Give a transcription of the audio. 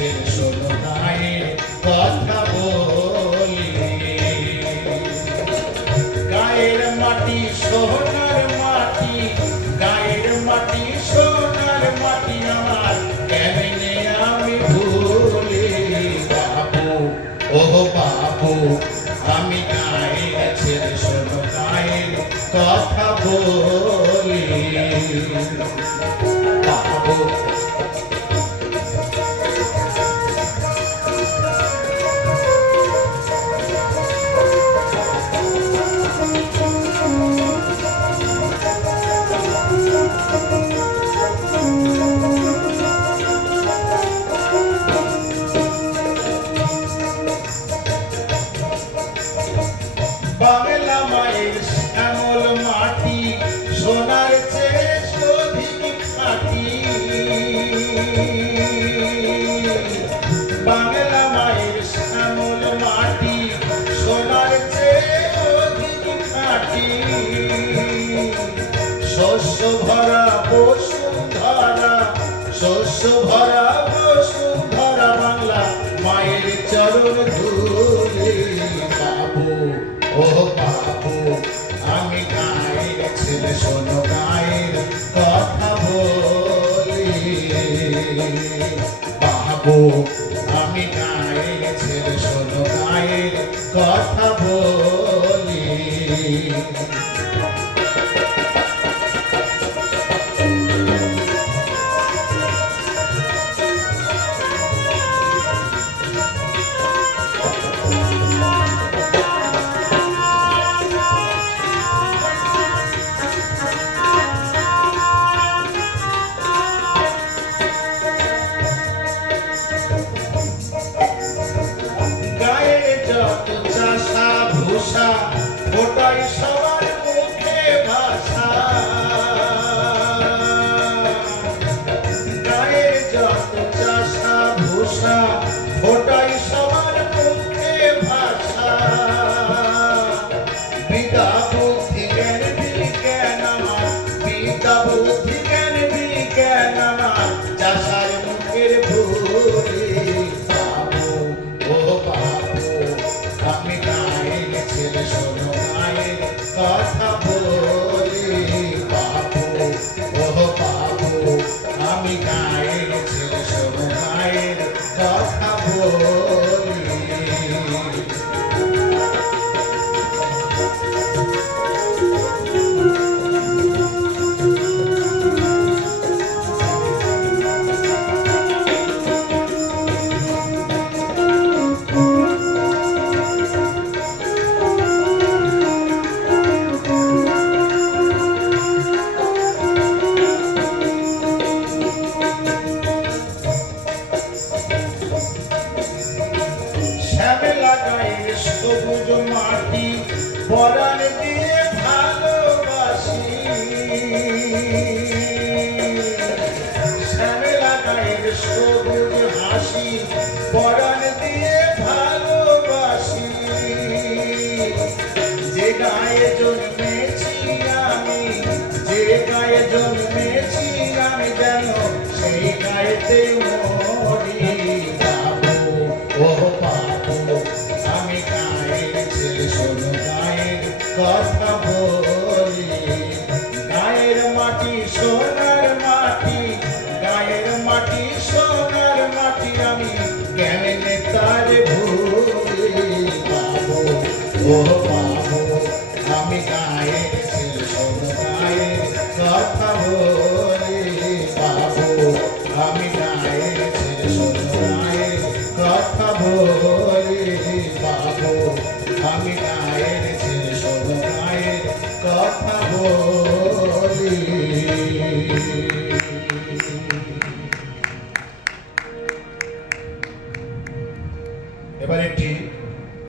ছেড়ে শোনো গায়ের কথা বলি। গায়ের মাটি সোনার মাটি, গায়ের মাটি সোনার মাটি আমার কেমনে আমি ভুলি। বাবু ও বাবু আমি গায়ের ছেড়ে শোনো গায়ের কথা বলি। বাবু বাংলা মায়ের শ্যামল মাটি সোনার চেয়ে অধিক খাঁটি। বাংলা মায়ের শ্যামল মাটি সোনার চেয়ে অধিক খাঁটি। শস্য ভরা বসুন্ধরা, শস্য ভরা বসুন্ধরা বাংলা মায়ের চরণ ধুলি। বাবু ও বাবু আমি গায়ের ছেলে শোনো গায়ের কথা বলি। বাবু আমি গায়ের ছেলে শোনো গায়ের কথা বলি। ওটাই সবার মুখে ভাষা। গায়ের যত চাষা ভূষা ওটাই সবার মুখে ভাষা। বিদ্যা বুদ্ধি জ্ঞান বিজ্ঞান আমার, বিদ্যা বুদ্ধি জ্ঞান বিজ্ঞান আমার চাষার মুখের ভুলি। বাবু ও বাবু আমি গায়ের ছেলে শোনো গায়ের কথা বলি। বাবু ও বাবু আমি গায়ের ছেলে শোনো গায়ের কথা বলি। শ্যামলা গায়ের সবুজ মাটি পরাণ দিয়ে ভালোবাসি। শ্যামলা গায়ের সবুজ হাসি পরাণ দিয়ে ভালোবাসি। যে গায়ে জন্মেছি আমি, যে গায়ে জন্মেছি আমি যেন সেই গায়েতে মরি। বাবু ও বাবু আমি গায়ের ছেলে শোনো গায়ের কথা বলি। গায়ের মাটি সোনার মাটি, গায়ের মাটি সোনার মাটি আমি কেমনে তার ভুলি। বাবু ও বাবু আমি গায়ের ছেলে শোনো গায়ের কথা বলি।